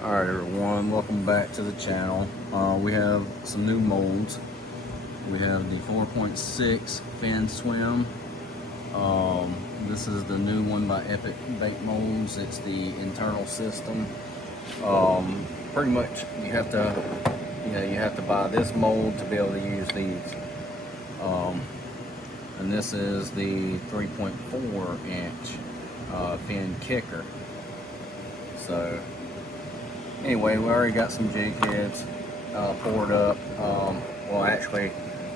Alright everyone, welcome back to the channel. We have some new molds. We have the 4.6 fin swim. This is the new one by Epic Bait Molds. It's the internal system. Pretty much you have to buy this mold to be able to use these. And this is the 3.4 inch fin kicker. So anyway, we already got some jig heads poured up. Well, actually,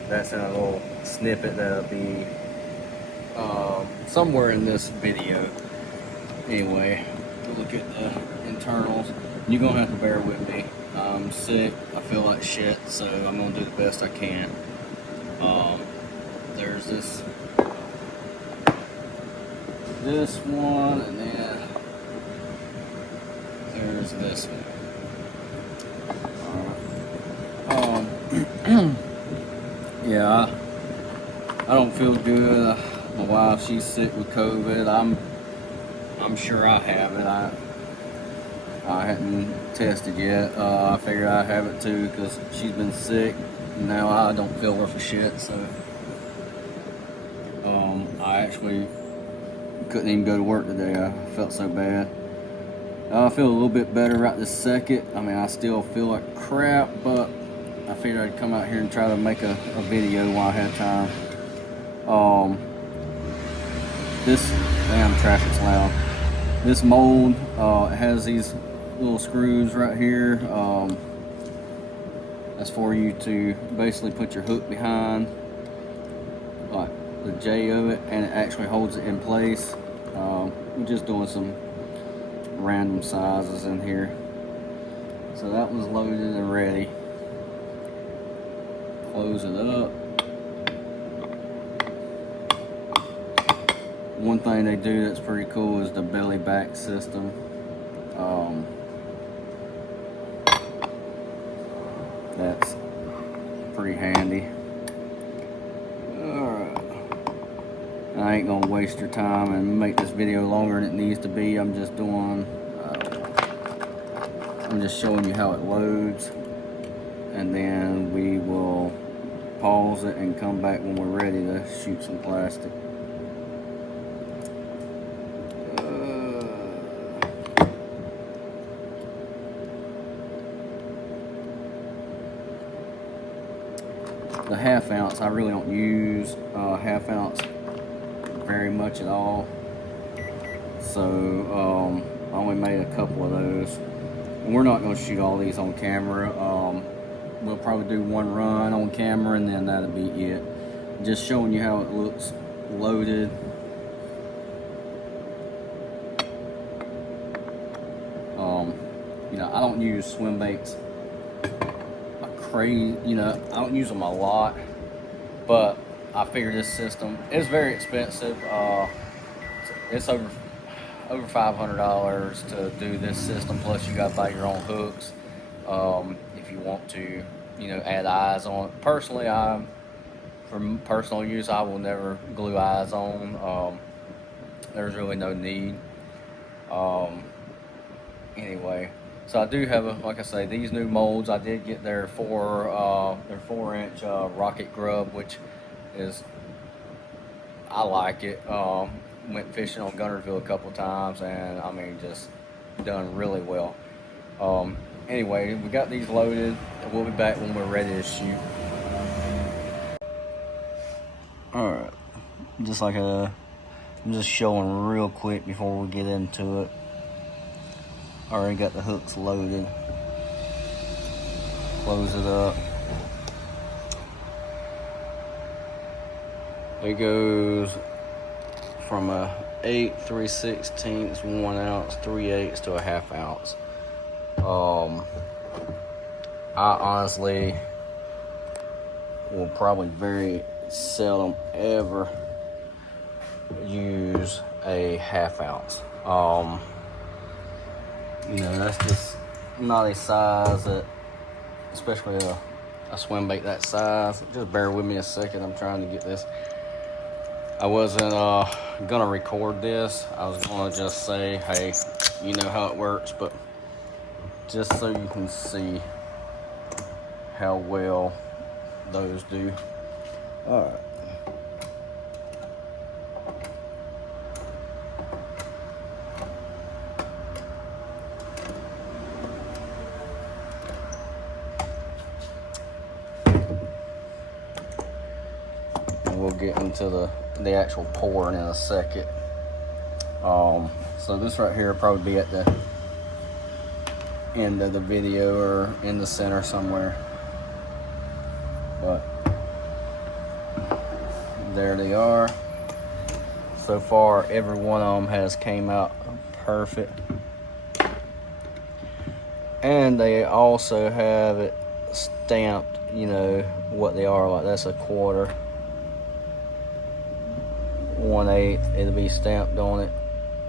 that's in a little snippet that'll be somewhere in this video. Anyway, look at the internals. You're gonna have to bear with me. I'm sick. I feel like shit, so I'm gonna do the best I can. There's this one, and then there's this one. Yeah, I don't feel good. My wife, she's sick with COVID. I'm sure I have it. I hadn't tested yet. I figured I have it too because she's been sick. Now I don't feel worth a shit. So I actually couldn't even go to work today. I felt so bad. I feel a little bit better right this second. I mean, I still feel like crap, but I figured I'd come out here and try to make a video while I had time. This damn trash is loud. This mold has these little screws right here. That's for you to basically put your hook behind, like the J of it, and it actually holds it in place. We're just doing some random sizes in here. So that one's loaded and ready. Close it up. One thing they do that's pretty cool is the belly back system. That's pretty handy. Alright. I ain't gonna waste your time and make this video longer than it needs to be. I'm just doing, I'm just showing you how it loads, and then we will pause it and come back when we're ready to shoot some plastic. The half ounce, I really don't use half ounce very much at all, so I only made a couple of those, and we're not going to shoot all these on camera. We'll probably do one run on camera and then that'll be it. Just showing you how it looks loaded. You know, I don't use swim baits like crazy. You know, I don't use them a lot, but I figure this system is very expensive. It's over $500 to do this system. Plus, you got to buy your own hooks if you want to, you know, add eyes on. Personally, for personal use, I will never glue eyes on. There's really no need. Anyway, so I do have like I say, these new molds. I did get their 4-inch rocket grub, which is, I like it. Went fishing on Gunnersville a couple times, and I mean, just done really well. Anyway, we got these loaded. We'll be back when we're ready to shoot. Alright, I'm just showing real quick before we get into it. Already got the hooks loaded. Close it up. It goes from a 8 3/16 1 ounce, 3/8 to a half ounce. I honestly will probably very seldom ever use a half ounce. You know, that's just not a size that, especially a swim bait that size. Just bear with me a second. I'm trying to get this. I wasn't gonna record this. I was gonna just say, hey, you know how it works, but just so you can see how well those do. All right. And we'll get into the actual pouring in a second. So this right here will probably be at the end of the video or in the center somewhere. But there they are. So far, every one of them has came out perfect. And they also have it stamped, you know, what they are. Like that's a quarter, 1/8. It'll be stamped on it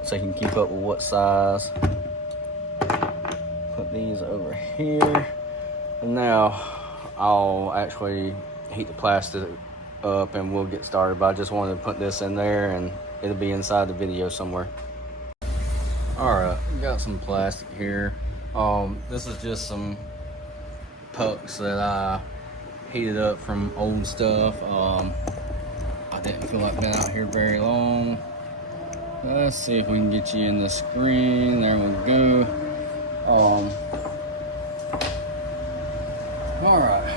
so you can keep up with what size. Put these over here. And now I'll actually heat the plastic up and we'll get started. But I just wanted to put this in there and it'll be inside the video somewhere. Alright, got some plastic here. This is just some pucks that I heated up from old stuff. I didn't feel like being out here very long. Let's see if we can get you in the screen. There we go. Alright.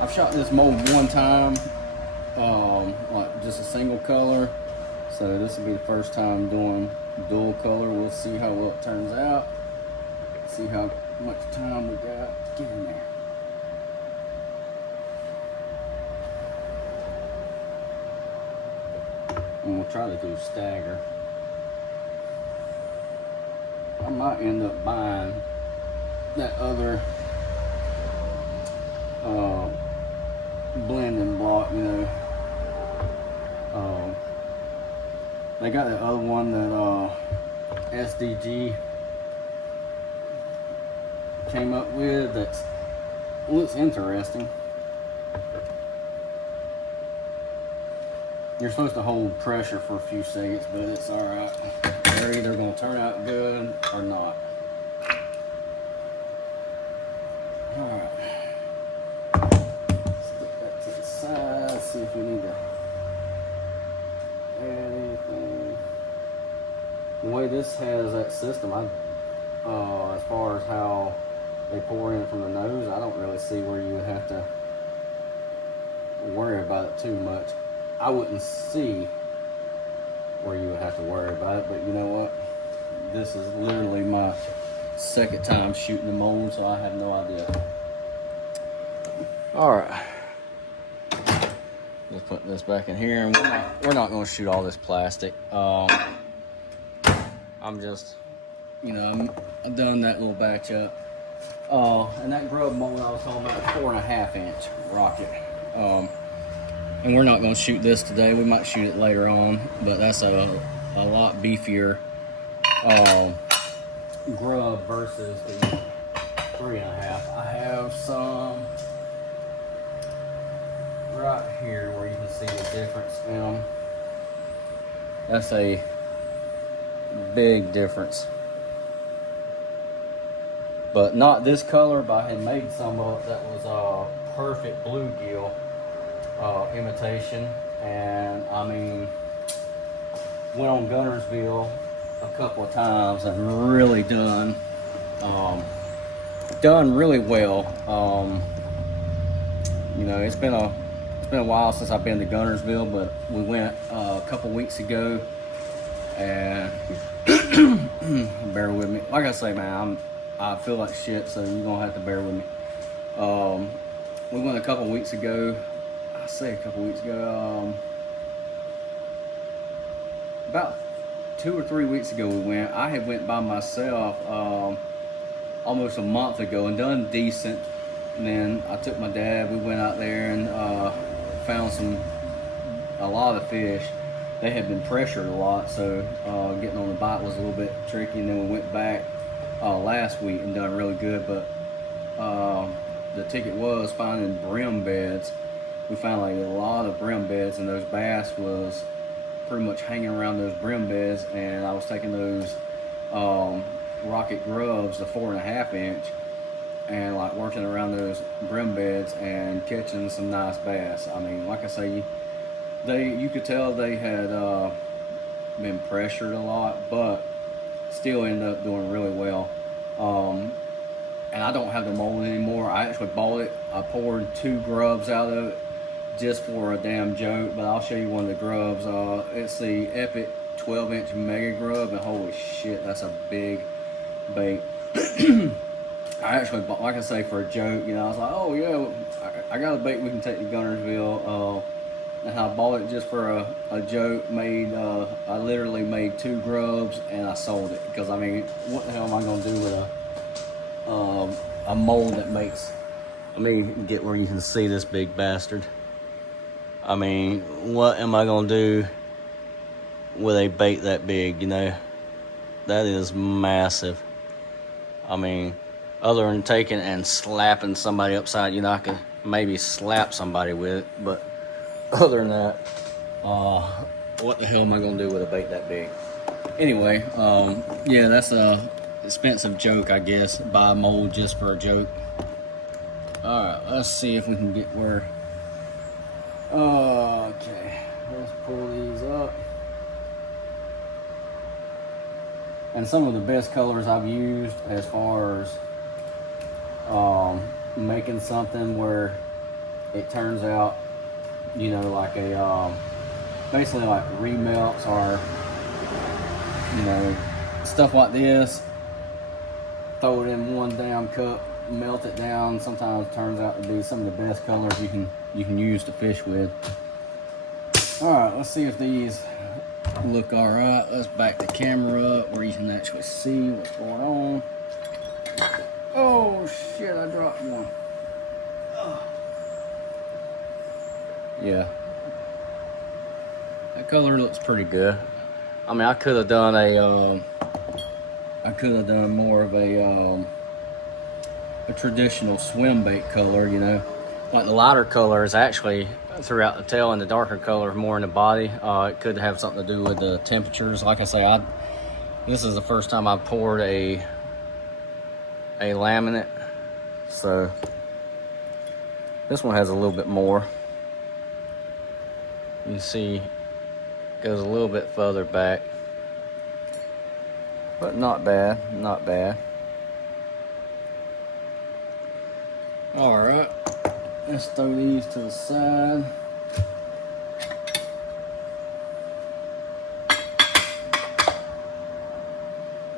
I've shot this mold one time, like just a single color. So this will be the first time doing dual color. We'll see how well it turns out. See how much time we got to get in there. And we'll try to do stagger. I might end up buying that other blending block, you know. They got that other one that SDG came up with that looks interesting. You're supposed to hold pressure for a few seconds, but it's alright. They're either going to turn out good or not. Alright. Stick that to the side, see if we need to add anything. The way this has that system, as far as how they pour in from the nose, I don't really see where you would have to worry about it too much. I wouldn't see where you would have to worry about it, but you know what? This is literally my second time shooting the mold, so I have no idea. Alright. Just put this back in here, and we're not going to shoot all this plastic. I'm just, you know, I've done that little batch up. And that grub mold I was talking about, 4.5 inch rocket. And we're not going to shoot this today. We might shoot it later on, but that's a lot beefier grub versus the 3.5. I have some right here where you can see the difference in them. That's a big difference. But not this color, but I had made some of it that was a perfect bluegill imitation, and I mean, went on Gunnersville a couple of times and really done really well. You know, it's been a while since I've been to Gunnersville, but we went a couple weeks ago, and bear with me. Like I say, man, I feel like shit, so you're gonna have to bear with me. We went a couple weeks ago. About 2 or 3 weeks ago we went. I had went by myself almost a month ago and done decent. And then I took my dad. We went out there and found a lot of fish. They had been pressured a lot, so getting on the bite was a little bit tricky. And then we went back last week and done really good. But the ticket was finding brim beds. We found like a lot of brim beds, and those bass was pretty much hanging around those brim beds, and I was taking those rocket grubs, the 4.5 inch, and like working around those brim beds and catching some nice bass. I mean, like I say, you could tell they had been pressured a lot, but still ended up doing really well. And I don't have the mold anymore. I actually bought it. I poured 2 grubs out of it just for a damn joke, but I'll show you one of the grubs. It's the Epic 12-inch Mega Grub, and holy shit, that's a big bait. I actually bought, like I say, for a joke, you know, I was like, oh yeah, I got a bait we can take to Gunnersville. And I bought it just for a joke. I literally made 2 grubs and I sold it, because I mean, what the hell am I gonna do with a mold that makes, let me get where you can see this big bastard. I mean, what am I gonna do with a bait that big, you know? That is massive. I mean, other than taking and slapping somebody upside, you know, I could maybe slap somebody with it, but other than that, what the hell am I gonna do with a bait that big? Anyway, yeah, that's a expensive joke, I guess. Buy a mold just for a joke. All right, let's see if we can get where. Okay, let's pull these up. And some of the best colors I've used as far as making something where it turns out, you know, like a basically like remelts, or you know, stuff like this. Throw it in one damn cup, melt it down. Sometimes turns out to be some of the best colors you can use to fish with. All right, let's see if these look all right. Let's back the camera up where you can actually see what's going on. Oh shit, I dropped one. Oh. Yeah, that color looks pretty good. I mean, I could have done more of a traditional swim bait color, you know. Like the lighter color is actually throughout the tail, and the darker color more in the body. It could have something to do with the temperatures. Like I say, this is the first time I've poured a laminate, so this one has a little bit more. You see, it goes a little bit further back, but not bad, not bad. All right, let's throw these to the side.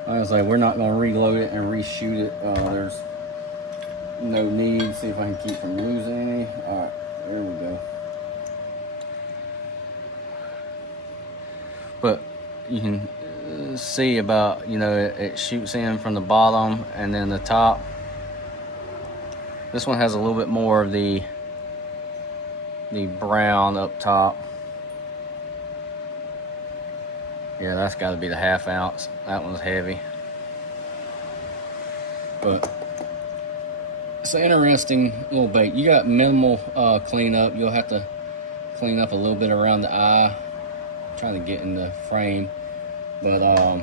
Like I say, we're not going to reload it and reshoot it. There's no need. See if I can keep from losing any. All right, there we go. But you can see about, you know, it shoots in from the bottom and then the top. This one has a little bit more of the brown up top. Yeah, that's got to be the 1/2 ounce. That one's heavy. But it's an interesting little bait. You got minimal cleanup. You'll have to clean up a little bit around the eye. I'm trying to get in the frame, but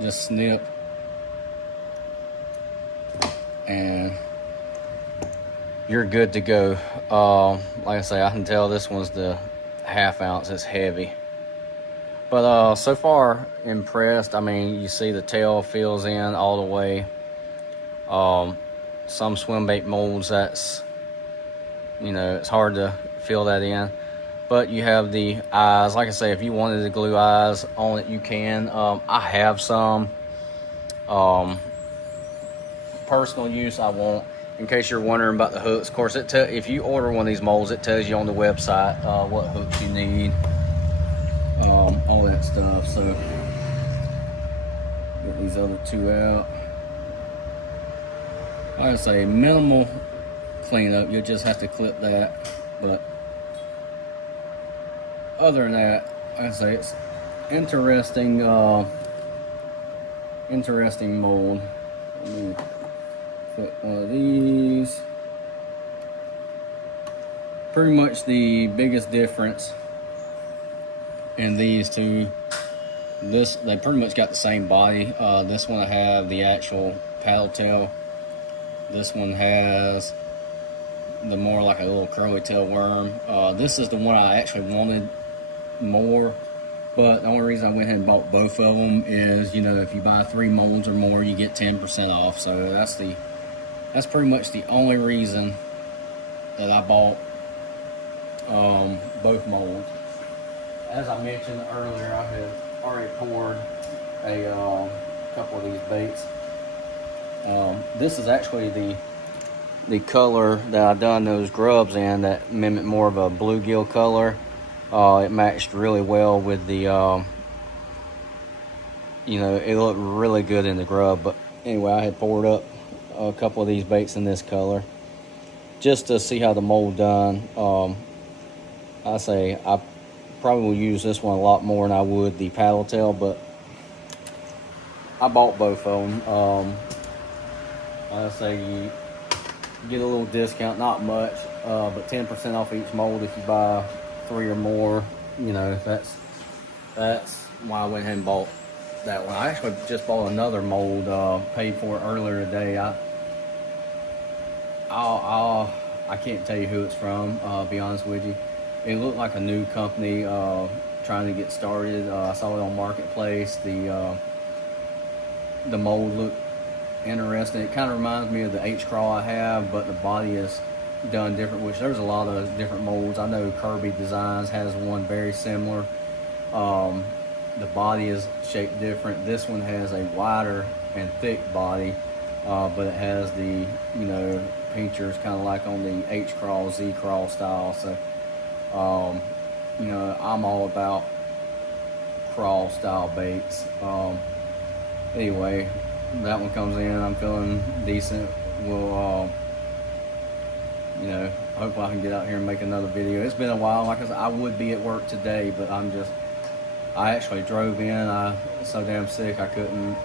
just snip, and you're good to go. Like I say, I can tell this one's the 1/2 ounce. It's heavy, but so far impressed. I mean, you see the tail fills in all the way. Some swim bait molds, that's, you know, it's hard to fill that in, but you have the eyes. Like I say, if you wanted to glue eyes on it, you can. I have some. Personal use I won't. In case you're wondering about the hooks, of course, if you order one of these molds, it tells you on the website what hooks you need, all that stuff. So get these other 2 out. Like I say, minimal cleanup. You'll just have to clip that. But other than that, like I say, it's interesting. Interesting mold. Let me put one of these. Pretty much the biggest difference in these two they pretty much got the same body. This one I have the actual paddle tail. This one has the more like a little curly tail worm. This is the one I actually wanted more, but the only reason I went ahead and bought both of them is, you know, if you buy 3 molds or more, you get 10% off. So that's pretty much the only reason that I bought both molds. As I mentioned earlier, I had already poured a couple of these baits. This is actually the color that I done those grubs in, that mimic more of a bluegill color. It matched really well with the, you know, it looked really good in the grub. But anyway, I had poured up a couple of these baits in this color just to see how the mold done. I probably will use this one a lot more than I would the paddle tail, but I bought both of them. I say you get a little discount, not much, but 10% off each mold if you buy 3 or more. You know, that's why I went ahead and bought that one. I actually just bought another mold, paid for it earlier today. I can't tell you who it's from, be honest with you. It looked like a new company trying to get started. I saw it on Marketplace. The mold looked interesting. It kind of reminds me of the H-crawl I have, but the body is done different, which there's a lot of different molds. I know Kirby Designs has one very similar. The body is shaped different. This one has a wider and thick body, but it has the, you know, pinchers kind of like on the H-crawl, Z-crawl style. So, you know, I'm all about crawl style baits. Anyway, that one comes in. I'm feeling decent. We'll, you know, hopefully I can get out here and make another video. It's been a while. Like I said, I would be at work today, but I actually drove in. I was so damn sick I couldn't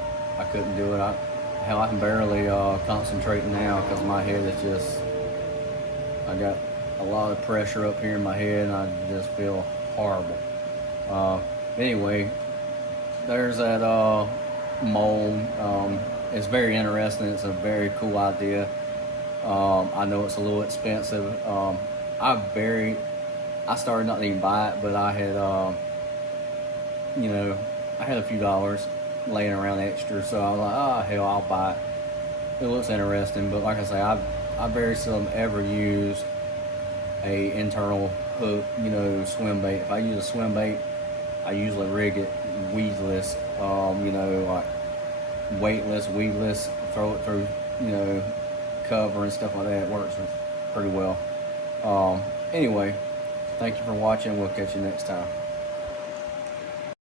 do it. Hell, I can barely concentrate now because my head is just, I got a lot of pressure up here in my head and I just feel horrible. Anyway, there's that mold. It's very interesting. It's a very cool idea. I know it's a little expensive. I started not to even buy it, but I had, you know, I had a few dollars laying around extra, so I was like, oh hell, I'll buy it. It looks interesting, but like I say, I very seldom ever use a internal hook, you know, swim bait. If I use a swim bait, I usually rig it weedless, you know, like weightless, weedless, throw it through, you know, cover and stuff like that. It works pretty well. Anyway, thank you for watching. We'll catch you next time.